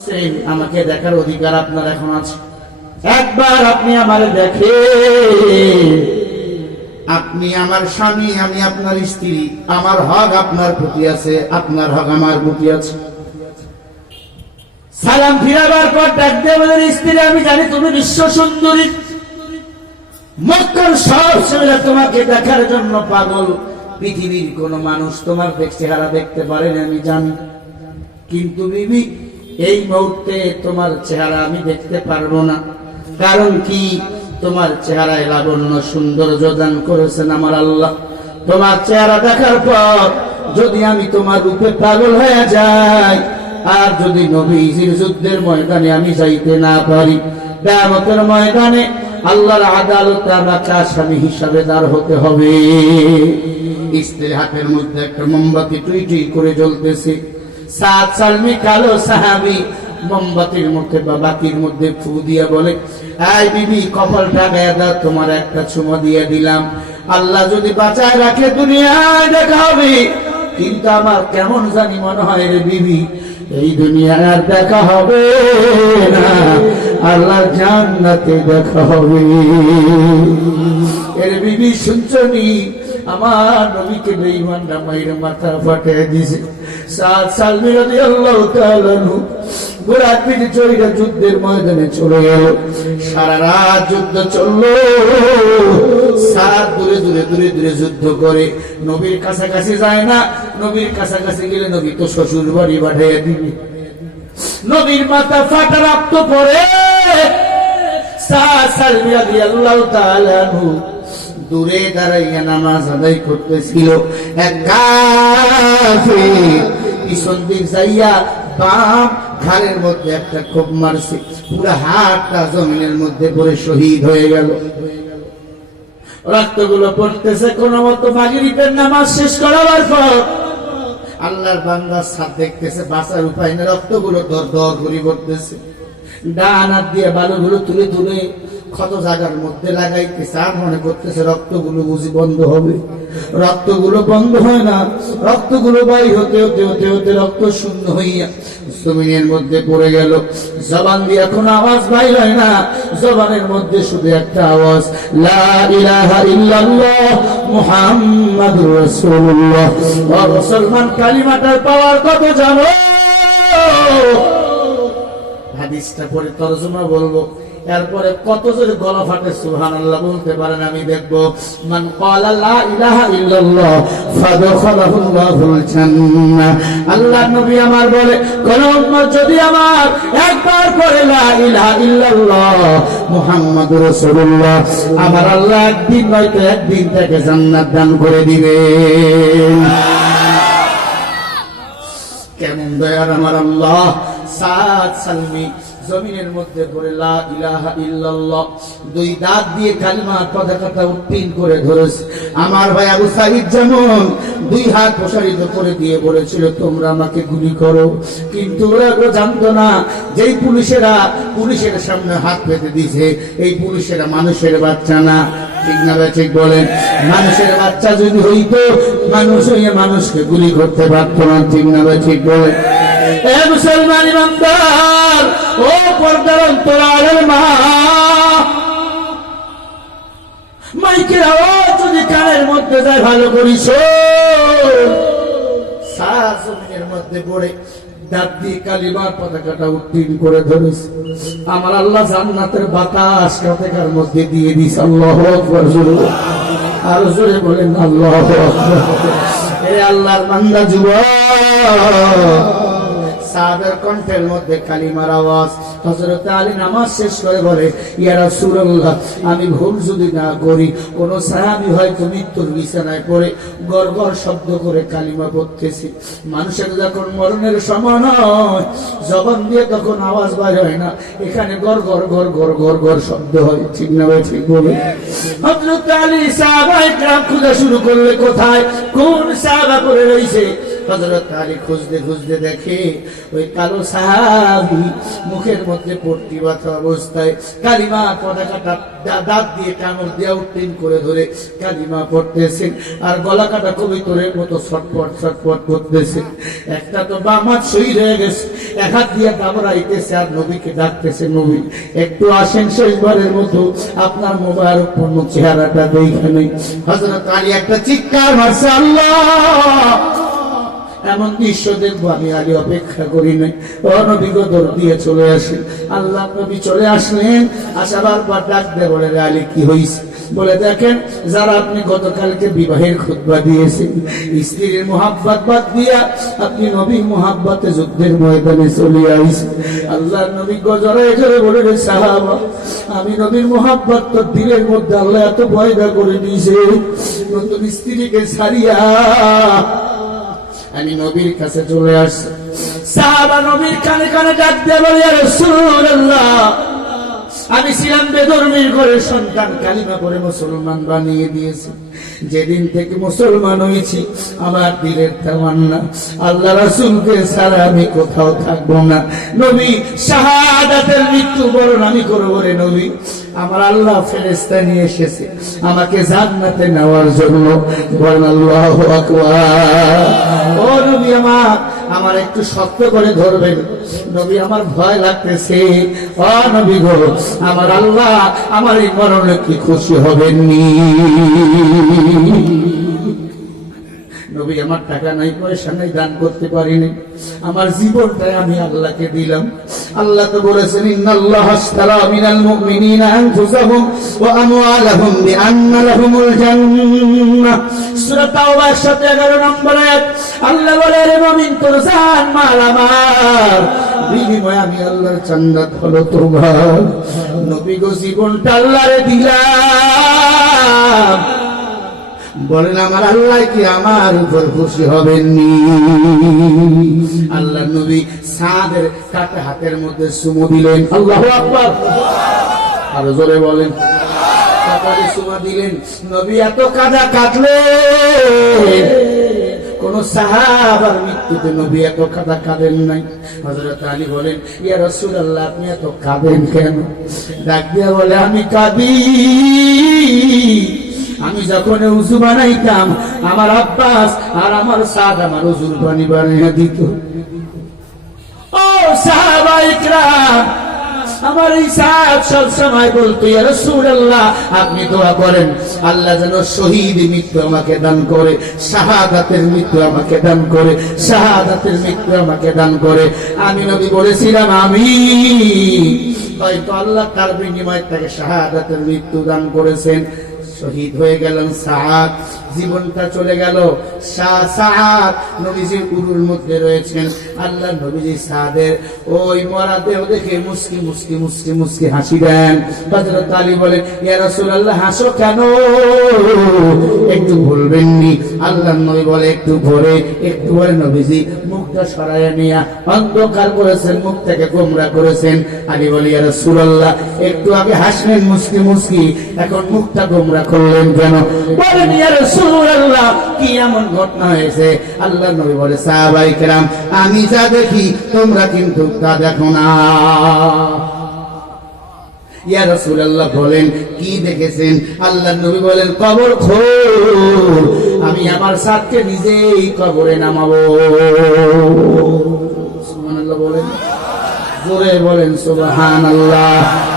আমাকে দেখার অধিকার আপনার এখন আছে। একবার আপনি আমার দেখে, আপনি আমার স্বামী, আমি আপনার স্ত্রী, আমার হক আপনার প্রতি আছে, আপনার হক আমার প্রতি আছে। সালাম ফিরাবার পর ডাক দিয়ে বলেন, স্ত্রী, আমি জানি তুমি বিশ্ব সুন্দরী। মক্কার সব ছেলেরা তোমাকে দেখার জন্য পাগল। পৃথিবীর কোন মানুষ তোমার চেহারা দেখতে পারেন আমি জানি। কিন্তু বিবি এই মুহূর্তে তোমার চেহারা আমি দেখতে পারব না। কারণ কি? তোমার চেহারায় লাবণ্য সৌন্দর্য দান করেছেন আমার আল্লাহ। তোমার চেহারা দেখার পর যদি আমি তোমার রূপে পাগল হয়ে যাই, আর যদি নবীজির যুদ্ধের ময়দানে আমি যাইতে না পারি, কেয়ামতের ময়দানে আল্লাহর আদালতে আমাকে আসামি হিসাবে দাঁড় হতে হবে। স্ত্রীর হাতের মধ্যে একটা মোমবাতি টুই টুই করে জ্বলতেছে। কালো সাহাবি মোমবাতির মধ্যে বা বাতির মধ্যে ফু দিয়া বলে, এই বিবি, কপালটা দাও, তোমার একটা চুমা দিয়ে দিলাম। আল্লাহ যদি বাঁচায় রাখে দুনিয়ায় দেখা হবে। কিন্তু আমার কেমন জানি মনে হয় রে বিবি, এই দুনিয়ায় আর দেখা হবে না। আল্লাহ জান্নাতে দেখা হবে। এর বিবি শুনছনি আমার নবীকে বেঈমান রামাইর মাথা ফাটিয়ে দিছে যুদ্ধের ময়দানে চলে গেল। সারা রাত যুদ্ধ চলল। সাত দূরে দূরে দূরে দূরে যুদ্ধ করে। নবীর কাছাকাছি যায় না। নবীর কাছাকাছি গেলে নবী তো শ্বশুর বাড়ি পাঠিয়ে দিবি। নবীর মাথা ফাটা তাআলা আনহু দূরে দাঁড়াইয়া নামাজ আদায় করতেছিল। এক কাফির পিছন দিক যাইয়া বাম ঘাড়ের মধ্যে একটা কোপ মারছে। পুরো হাতটা জমিনের মধ্যে পড়ে শহীদ হয়ে গেল। রক্তগুলো পড়তেছে, কোন মতো মাগরিবের নামাজ শেষ করাবার পর। আল্লাহর বান্দার সাথ দেখতেছে, বাঁচার উপায় না রক্তগুলো দর দর করে পড়তেছে। ডান হাত দিয়ে বালুগুলো তুলে তুলে ক্ষত জায়গার মধ্যে লাগাইতেছে, আর মনে করতেছে রক্তগুলো বুঝি বন্ধ হবে। রক্তগুলো বন্ধ হয় না, রক্তগুলো বাই হতে হতে হতে হতে রক্ত শূন্য হইয়া জমিনের মধ্যে পড়ে গেল। জবান দিয়ে এখন আওয়াজ বাইর হয় না, জবানের মধ্যে শুধু একটা আওয়াজ, লা ইল্লাল্লাহ মুহাম্মাদুর রাসূলুল্লাহ। মুসলমান, কালিমাটার পাওয়ার কত জানো? হাদিসটা পরে তরজমা বলব। এরপরে কত জোরে গলা ফাটে সুহান আল্লাহ বলতে পারেন, আমি দেখব, মান লা ইলাহা ইল্লাল্লাহ ফাদখালাহুল্লাহুল জান্নাহ নবী আমার বলে, কোন উম্মত যদি আমার একবার করে লা ইলাহা ইল্লাল্লাহ রাসূলুল্লাহ, আমার আল্লাহ একদিন নয়তো একদিন তাকে জান্নাত দান করে দিবেন কেমন দয়ার আমার আল্লাহ, সাত সালমি জমিনের মধ্যে ইল্লাল্লাহ, দুই দাঁত দিয়ে কালিমার পতাকাটা উত্তীর্ণ করে ধরেছে। আমার ভাই আবু সাহিদ যেমন দুই হাত প্রসারিত করে দিয়ে বলেছিল, তোমরা আমাকে গুলি করো। কিন্তু ওরা জানতো না। যেই পুলিশেরা, পুলিশের সামনে হাত পেতে দিয়েছে, এই পুলিশেরা মানুষের বাচ্চা না। ঠিক না ঠিক বলেন? মানুষের বাচ্চা যদি হইতো, মানুষ হইয়া মানুষকে গুলি করতে পারতো না। ঠিক না ঠিক বলেন? এ মুসলমান ইমানদার, ও পর্দার অন্তরালের মা। মাইকের আওয়াজ যদি কানের মধ্যে যায়, ভালো করিস। সারা মধ্যে পড়ে করে ধরিস। আমার আল্লাহ জান্নাতের বাতাস কাতেকার মধ্যে দিয়ে দিস। আল্লাহ। আরও জোরে বলেন, আল্লাহ বান্দা যুবক। সাহাবের কণ্ঠের মধ্যে কালিমার আওয়াজ। হজরত আলী নামাজ শেষ করে বলে, ইয়া রাসূলুল্লাহ, আমি ভুল যদি না করি, কোন সাহাবী হয়তো মৃত্যুর বিছানায় পড়ে গড়গড় শব্দ করে কালিমা পড়তেছি। মানুষের যখন মরণের সময় নয়, জবান দিয়ে তখন আওয়াজ বাইর হয় না। এখানে গড় গড় গড় গড় গড় গড় শব্দ হয়। ঠিক না ভাই, ঠিক বলে হজরত আলী সাহাবা একরাম খোঁজা শুরু করলে কোথায়? কোন সাহাবা করে রয়েছে? আর গলা কাটা কবিতরের মতো ছটপট ছটপট করতেছে। একটা তো বামাত শহীদ হয়ে গেছে, এক হাত দিয়ে কামড়াইতেছে আর নবীকে ডাকতেছে, নবী, একটু আসেন শেষবারের মতো, আপনার মোবাইল পূর্ণ চেহারাটা দেখে নেই। হজরত আলী একটা চিৎকার মারছে, আল্লাহ! এমন দৃশ্য দেখব, আমি আগে অপেক্ষা করি নাই। অনভিজ্ঞ দিয়ে চলে আসি। আল্লাহ নবী চলে আসলেন, আসাবার পর ডাক দে বলে আলী, কি হয়েছে বলে, দেখেন, যারা আপনি গতকালকে বিবাহের খুতবা দিয়েছেন, স্ত্রীর মোহাব্বত বাদ দিয়া আপনি নবী মোহাব্বতে যুদ্ধের ময়দানে চলে আইছেন। আল্লাহ নবী গজরে জোরে বলে, রে সাহাবা, আমি নবীর মোহাব্বত তো দিলের মধ্যে আল্লাহ এত ভয়দা করে দিয়েছে, নতুন স্ত্রীকে ছাড়িয়া আমি নবীর কাছে চলে আসছি। সাহাবা নবীর কানে কানে ডাক দিয়ে বলি রাসূলুল্লাহ, আমি ছিলাম বেদর্মীর ঘরে, সন্তান কালিমা করে মুসলমান বানিয়ে দিয়েছি। যেদিন থেকে মুসলমান হয়েছি, আমার দিলের তামান্না আল্লাহ রাসূলকে ছাড়া আমি কোথাও থাকব না। নবী, শাহাদাতের মৃত্যু বরণ আমি করব রে নবী। আমার আল্লাহ ফেরেস্তা নিয়ে এসেছে। আমাকে জান্নাতে নেওয়ার জন্য। বলেন, আল্লাহ ও নবী আমার আমার একটু শক্ত করে ধরবেন। নবী আমার ভয় লাগতেছে। অ নবী গো, আমার আল্লাহ আমার এই মরণে কি খুশি হবেননি? নবী, আমার টাকা নাই, পয়সা নাই, দান করতে পারিনি। আমার জীবনটাই আমি আল্লাহকে দিলাম। আল্লাহ তো বলেছেন, ইন্নাল্লাহ আশতারা মিনাল মুমিনিনা আনফুসাহুম ওয়া আমওয়ালাহুম বিআন্না লাহুমুল জান্নাহ। সূরা তাওবা 111 নম্বর আয়াত, আল্লাহ বলে রে মুমিন, তোর জান, মাল আমার। বিনিময়ে আমি আল্লাহর জান্নাত হলো তোমার। নবী গো, জীবনটা আল্লাহরে দিলাম। বলেন আমার আল্লাহ কি আমার উপর খুশি হবেননি? আল্লাহ নবী সাদের কাটা হাতের মধ্যে সুমো দিলেন। আল্লাহ আকবার। আরও জোরে বলেন। কাটারে সুমা দিলেন। নবী এত কাদা কাটলেন কোন সাহাবার মৃত্যুতে নবী এত কাদা কাঁদেন নাই। হজরত আলী বলেন ইয়া রসুল আল্লাহ আপনি এত কাঁদেন কেন? ডাক দিয়া বলে আমি কাঁদি। আমি যখন উজু বানাইতাম, আমার আব্বাস আর আমার সাদ আমার উজুর পানি বানাইয়া দিত। ও সাহাবা ইকরাম, আমার এই সাহেব সব সময় বলতো রাসূলুল্লাহ, আপনি দোয়া করেন, আল্লাহ যেন শহীদ মৃত্যু আমাকে দান করে, শাহাদাতের মৃত্যু আমাকে দান করে, শাহাদাতের মৃত্যু আমাকে দান করে। আমি নবী বলেছিলাম, আমি হয়তো আল্লাহ তার বিনিময়ে তাকে শাহাদাতের মৃত্যু দান করেছেন। শহীদ হয়ে গেলেন সাহাদ জীবনটা চলে গেল। সাহাদ নবীজির উরুর মধ্যে রয়েছেন। আল্লাহ নবীজি সাদের ওই মরা দেহ দেখে মুসকি মুসকি মুসকি মুসকি হাসি দেন। হযরত আলী বলেন, ইয়া হাসো কেন? একটু বলবেননি আল্লাহ নবী বলে, একটু ভরে একটু ভরে নবীজি মুখটা সরাইয়া নিয়া অন্ধকার করেছেন, মুখ থেকে গোমরা করেছেন। আলী বলে, ইয়া রাসূলুল্লাহ, একটু আগে হাসলেন মুসকি মুসকি, এখন মুখটা গোমরা করলেন কেন? বলেন কি এমন ঘটনা হয়েছে? আল্লাহ নবী বলে, সাহাবাই কেরাম, আমি যা দেখি, তোমরা কিন্তু তা দেখো না। ইয়া রাসূলুল্লাহ বলেন, কি দেখেছেন? আল্লাহ নবী বলেন, কবর খোল। আমি আমার সাথকে নিজেই কবরে নামাবো। বলেন। জোরে বলেন সুবহানাল্লাহ।